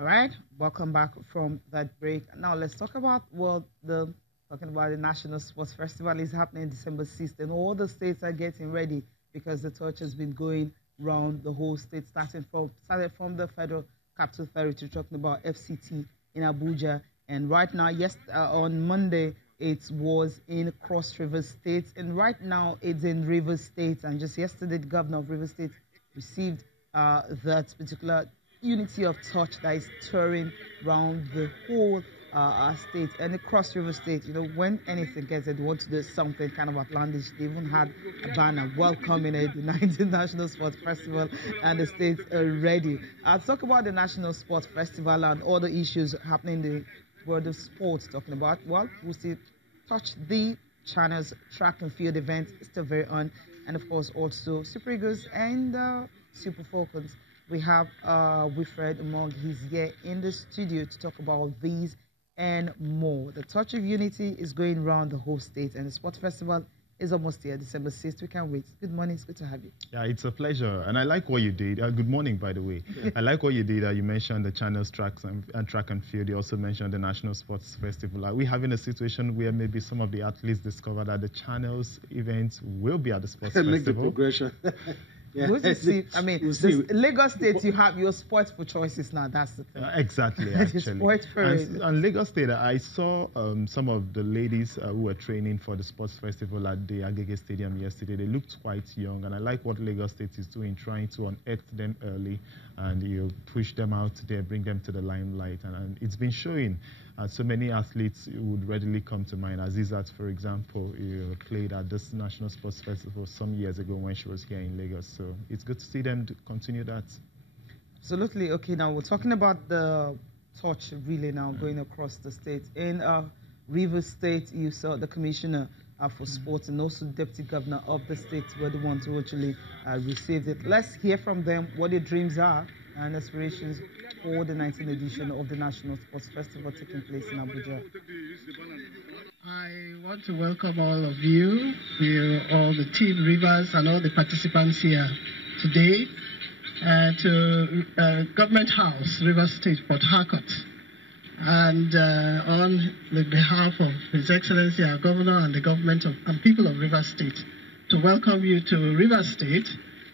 All right, welcome back from that break. Now let's talk about talking about the National Sports Festival is happening December 6th, and all the states are getting ready because the torch has been going around the whole state, started from the Federal Capital Territory, talking about FCT in Abuja, and right now, on Monday it was in Cross River State, and right now it's in Rivers State, and just yesterday the governor of Rivers State received that particular unity of touch that is touring around the whole state and the Cross River State. You know, when anything gets it, they want to do something kind of outlandish. They even had a banner welcoming it, the 19th National Sports Festival, and the states are ready. I'll talk about the National Sports Festival and all the issues happening in the world of sports. Talking about, well, we'll still touch the China's track and field event, still very on, and of course also Super Eagles and Super Falcons. We have Wilfred Among. He's here in the studio to talk about these and more. The Touch of Unity is going around the whole state, and the Sports Festival is almost here, December 6th. We can't wait. Good morning. It's good to have you. Yeah, it's a pleasure. And I like what you did. Good morning, by the way. I like what you did. You mentioned the Channels track and field. You also mentioned the National Sports Festival. Are we having a situation where maybe some of the athletes discover that the Channels events will be at the Sports Festival? Make the progression. Yeah. I mean, Lagos State, you have your sports for choices now. That's the thing. Exactly, actually. Sports for and Lagos State, I saw some of the ladies who were training for the sports festival at the Agege Stadium yesterday. They looked quite young, and I like what Lagos State is doing, trying to unearth them early and push them out there, bring them to the limelight. And it's been showing. So many athletes would readily come to mind. Azizat, for example, played at this National Sports Festival some years ago when she was here in Lagos. So it's good to see them continue that. Absolutely. Okay, now we're talking about the torch really now going across the state. In Rivers State, you saw the commissioner for sports and also the deputy governor of the state were the ones who actually received it. Let's hear from them what their dreams are and aspirations for the 19th edition of the National Sports Festival taking place in Abuja. I want to welcome all of you, all the team Rivers and all the participants here today to Government House, Rivers State, Port Harcourt. And on the behalf of His Excellency, our Governor, and the government and people of Rivers State, to welcome you to Rivers State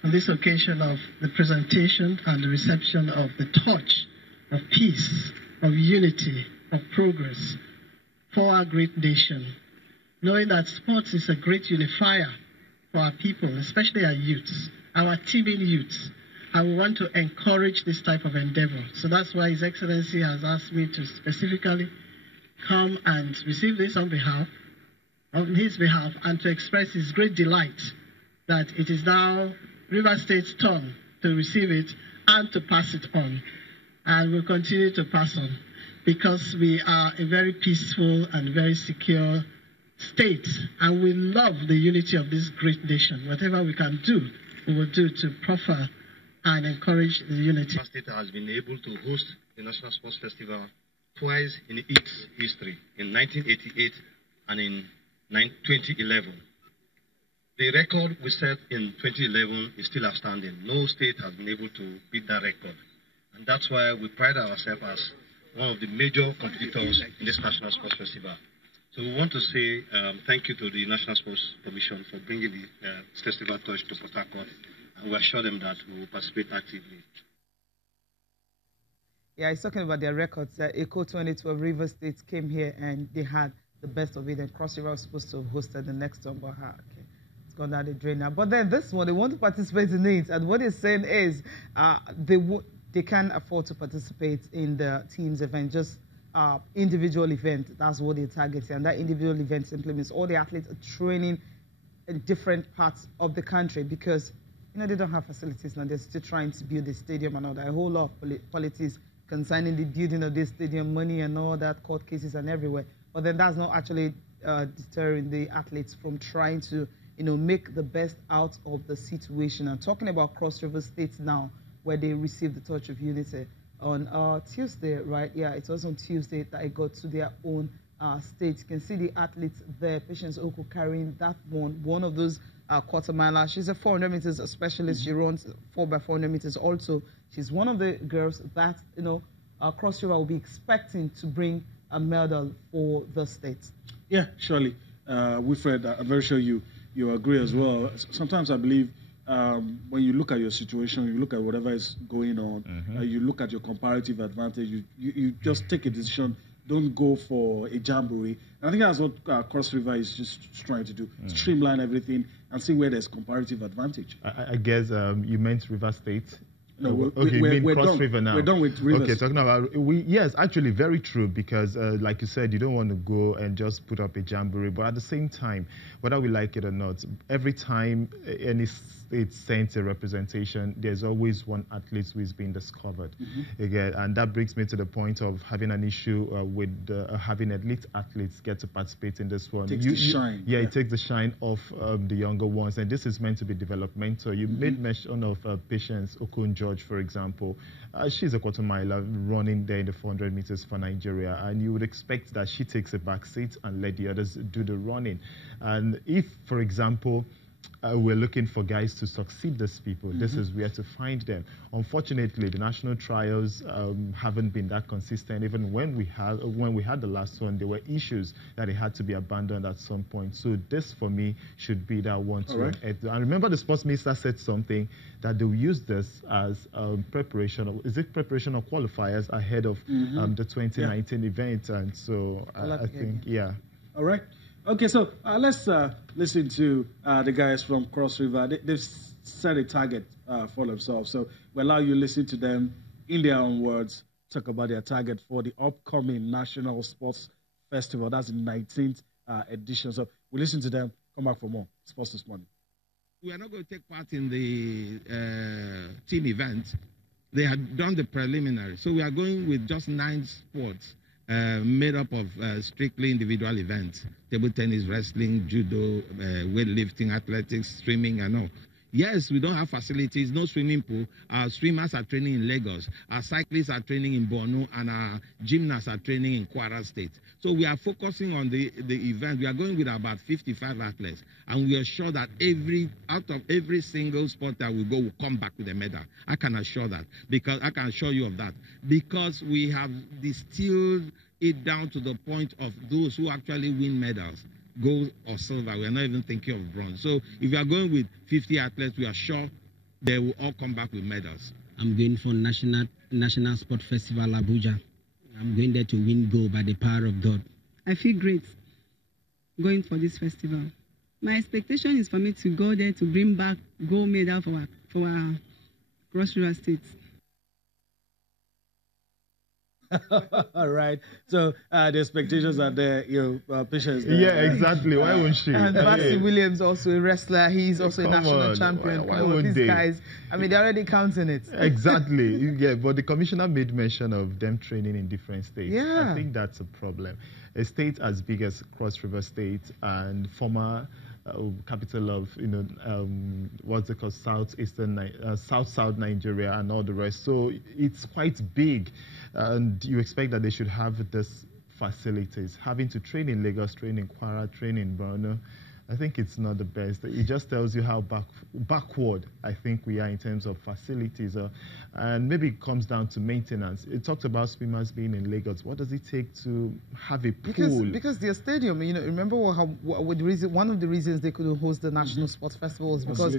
on this occasion of the presentation and the reception of the torch of peace, of unity, of progress for our great nation, knowing that sports is a great unifier for our people, especially our youths, our teeming youths. And we want to encourage this type of endeavor. So that's why His Excellency has asked me to specifically come and receive this on his behalf, and to express his great delight that it is now Rivers State's turn to receive it and to pass it on. And we'll continue to pass on because we are a very peaceful and very secure state, and we love the unity of this great nation. Whatever we can do, we will do to proffer and encourage the unity. Rivers State has been able to host the National Sports Festival twice in its history, in 1988 and in 2011. The record we set in 2011 is still outstanding. No state has been able to beat that record. And that's why we pride ourselves as one of the major competitors in this National Sports Festival. So we want to say thank you to the National Sports Commission for bringing the festival touch to Port Harcourt. And we assure them that we will participate actively. Yeah, he's talking about their records. ECO 2012 Rivers State came here and they had the best of it, and Cross River was supposed to have hosted the next one, but okay, it's gone down the drain now. But then this one, they want to participate in it, and what he's saying is they can't afford to participate in the team's event, just individual event. That's what they're targeting, and that individual event simply means all the athletes are training in different parts of the country because they don't have facilities now. They're still trying to build the stadium and all that. A whole lot of politics concerning the building of this stadium, money and all that, court cases and everywhere. But then that's not actually deterring the athletes from trying to, make the best out of the situation. I'm talking about Cross River State now, where they received the Touch of Unity on Tuesday, right? Yeah, it was on Tuesday that it got to their own state. You can see the athletes there, Patience Oko carrying that one of those quarter miler. She's a 400 meters specialist. She runs 4x400 meters also. She's one of the girls that, Cross River will be expecting to bring a medal for the state? Yeah, surely. Wilfred, I'm very sure you agree as well. Sometimes I believe when you look at your situation, you look at whatever is going on, you look at your comparative advantage, you just take a decision. Don't go for a jamboree. And I think that's what Cross River is just trying to do, streamline everything and see where there's comparative advantage. I guess you meant River State. No, we're Cross done. River now. We're done with Rivers. Okay, talking about yes, actually very true, because like you said, you don't want to go and just put up a jamboree, but at the same time, whether we like it or not, every time any state sends a representation, there's always one athlete who is being discovered. Again, and that brings me to the point of having an issue with having elite athletes get to participate in this one. It takes the shine. Yeah, it takes the shine off the younger ones, and this is meant to be developmental. You made mention of Patience Okonjo, for example. She's a quarter miler running there in the 400 meters for Nigeria, and you would expect that she takes a back seat and let the others do the running. And if, for example, we're looking for guys to succeed these people, this is where to find them. Unfortunately, the national trials haven't been that consistent. Even when we had the last one, there were issues that it had to be abandoned at some point. So this, for me, should be that one to and remember, the sports minister said something that they'll use this as preparation of qualifiers ahead of the 2019 event. And so I think, yeah. All right. Okay, so let's listen to the guys from Cross River. They've set a target for themselves. So we'll allow you to listen to them in their own words, talk about their target for the upcoming National Sports Festival. That's the 19th edition. So we'll listen to them, come back for more Sports This Morning. We are not going to take part in the team event. They had done the preliminary. So we are going with just 9 sports. Made up of strictly individual events: table tennis, wrestling, judo, weightlifting, athletics, swimming, and all. Yes, we don't have facilities, no swimming pool. Our swimmers are training in Lagos. Our cyclists are training in Borno, and our gymnasts are training in Kwara State. So we are focusing on the event. We are going with about 55 athletes, and we are sure that out of every single sport that we go will come back with a medal. I can assure that, because I can assure you of that, because we have distilled it down to the point of those who actually win medals, gold or silver. We are not even thinking of bronze. So if you are going with 50 athletes, we are sure they will all come back with medals. I'm going for National Sport Festival Abuja. I'm going there to win gold by the power of God. I feel great going for this festival. My expectation is for me to go there to bring back gold medal for our Cross River State. All right. So the expectations are there. Patience. Yeah, exactly. Why won't she? And Bassey Williams, also a wrestler. He's also a national champion. Why won't these guys? I mean, they're already counting it. Exactly. Yeah, but the commissioner made mention of them training in different states. Yeah. I think that's a problem. A state as big as Cross River State and former capital of what's it called, South Nigeria and all the rest. So it's quite big, and you expect that they should have this facilities. Having to train in Lagos, train in Kwara, train in Borno, I think it's not the best. It just tells you how backward I think we are in terms of facilities, and maybe it comes down to maintenance. It talks about swimmers being in Lagos. What does it take to have a pool? Because their stadium, remember one of the reasons they couldn't host the National Sports Festival was because,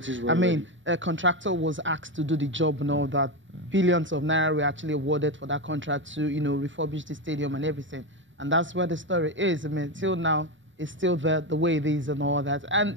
a contractor was asked to do the job and all that. Billions of naira were actually awarded for that contract to, refurbish the stadium and everything. And that's where the story is. I mean, till now, it's still the way it is and all that. And,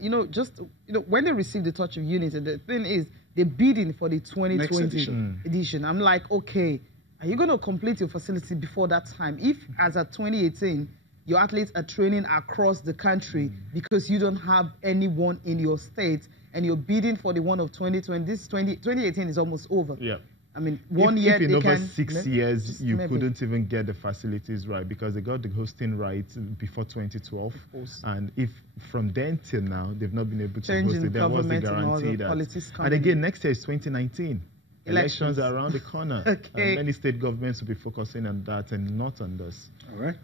when they received the Touch of Unity, the thing is, they're bidding for the 2020 edition. I'm like, okay, are you going to complete your facility before that time? If, as of 2018, your athletes are training across the country because you don't have anyone in your state and you're bidding for the one of 2020, 2018 is almost over. Yeah. I mean, if in over 6 years you couldn't even get the facilities right because they got the hosting rights before 2012, and if from then till now they've not been able to host it, then what's the guarantee that? And again, next year is 2019. Elections are around the corner. Okay. And many state governments will be focusing on that and not on this. All right.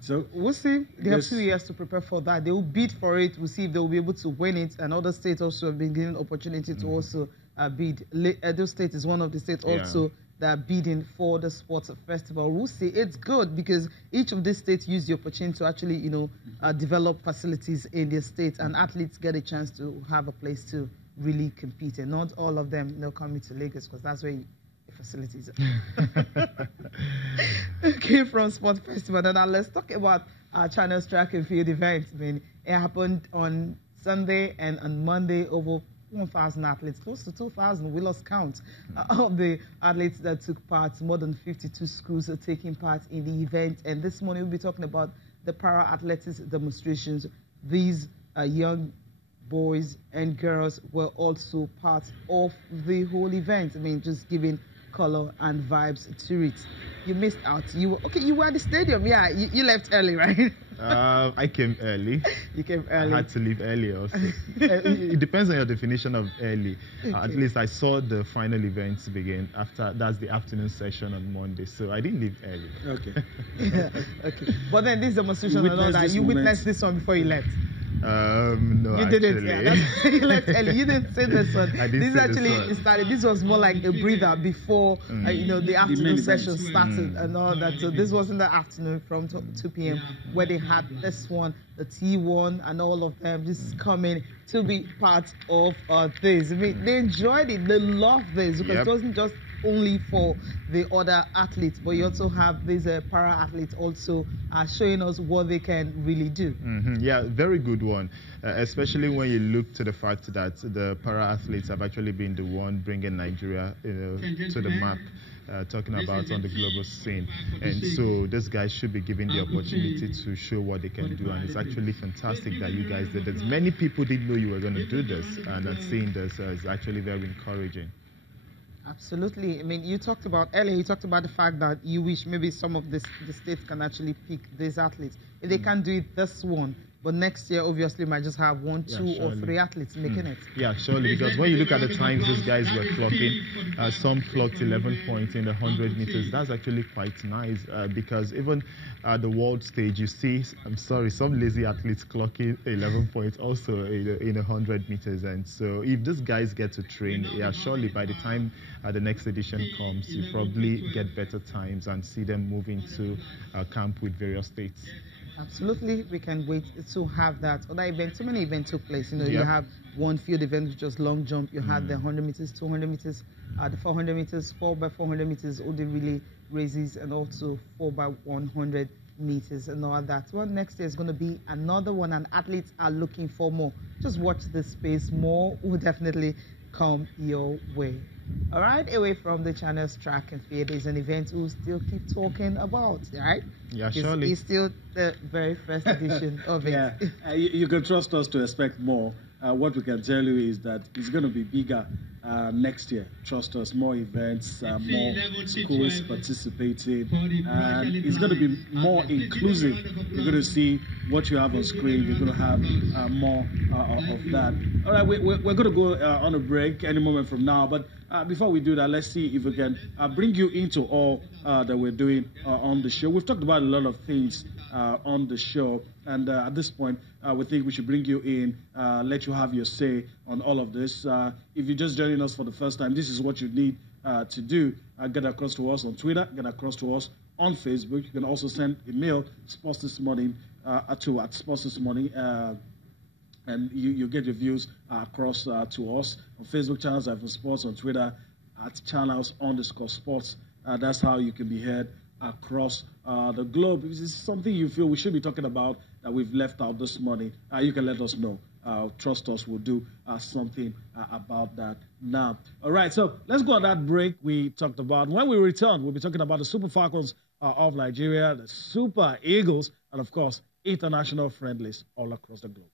So we'll see. They have 2 years to prepare for that. They will bid for it. We'll see if they will be able to win it. And other states also have been given opportunity to also bid. Edo State is one of the states also that are bidding for the sports festival. We'll see. It's good because each of these states use the opportunity to actually, develop facilities in their state, and athletes get a chance to have a place to really compete. And not all of them, coming to Lagos because that's where the facilities are. Okay, from Sports Festival. Now let's talk about China's track and field event. I mean, it happened on Sunday and on Monday. Over 1,000 athletes, close to 2,000. We lost count of the athletes that took part. More than 52 schools are taking part in the event. And this morning we'll be talking about the para-athletics demonstrations. These young boys and girls were also part of the whole event. I mean, just giving color and vibes to it. You missed out. You were at the stadium. Yeah, you left early, right? I came early. You came early. I had to leave early also. It depends on your definition of early. Okay. At least I saw the final events begin after. That's the afternoon session on Monday, so I didn't leave early. Okay. Yeah, okay. But then this demonstration and all that, you witnessed this one before you left. No, you actually. didn't. Yeah, that's you left early. You didn't say this one. I didn't this say actually this one. started. This was more like a breather before the afternoon session started and all that. So this was in the afternoon from 2 p.m. where they had this one, the T1, and all of them just coming to be part of this. I mean, they enjoyed it. They loved this because it wasn't just only for the other athletes, but you also have these para-athletes also showing us what they can really do. Yeah, very good one, especially when you look to the fact that the para-athletes have actually been the one bringing Nigeria to the map. Talking about on the global scene, and so this guys should be given the opportunity to show what they can do, and it's actually fantastic that you guys did this. Many people didn't know you were going to do this, and seeing this is actually very encouraging. Absolutely. I mean, you talked about earlier, you talked about the fact that you wish maybe some of the states can actually pick these athletes. If they can't do it this one, but next year, obviously, might just have 1, 2, or 3 athletes making it. Yeah, surely, because when you look at the times these guys were clocking, some clocked 11 points in the 100 meters. That's actually quite nice because even at the world stage, you see, some lazy athletes clocking 11 points also in 100 meters. And so if these guys get to train, surely by the time the next edition comes, you probably get better times and see them moving to camp with various states. Absolutely, we can wait to have that. Other events, so many events took place. You have one field event, which was long jump. You had the 100 meters, 200 meters, the 400 meters, 4x400 meters, all the relay races, and also 4x100 meters and all that. Well, next year is going to be another one, and athletes are looking for more. Just watch this space. More will definitely come your way. All right, away from the channel's track and field, there's an event we'll still keep talking about, right? Yeah, surely. It's still the very first edition of it. Yeah, you can trust us to expect more. What we can tell you is that it's going to be bigger next year. Trust us, more events, more schools participating, and it's going to be more inclusive. You're going to see what you have on screen. You're going to have more of that. All right, we're going to go on a break any moment from now, but before we do that, let's see if we can bring you into all that we're doing on the show. We've talked about a lot of things on the show, and at this point, we think we should bring you in, let you have your say on all of this. If you're just joining us for the first time, this is what you need to do. Get across to us on Twitter, get across to us on Facebook. You can also send a mail, Sports This Morning, to Sports This Morning, and you get your views across to us on Facebook channels for Sports, on Twitter at channels_sports. That's how you can be heard across the globe. If it's something you feel we should be talking about that we've left out this morning, you can let us know. Trust us, we'll do something about that now. All right, so let's go on that break we talked about. When we return, we'll be talking about the Super Falcons of Nigeria, the Super Eagles, and of course, international friendlies all across the globe.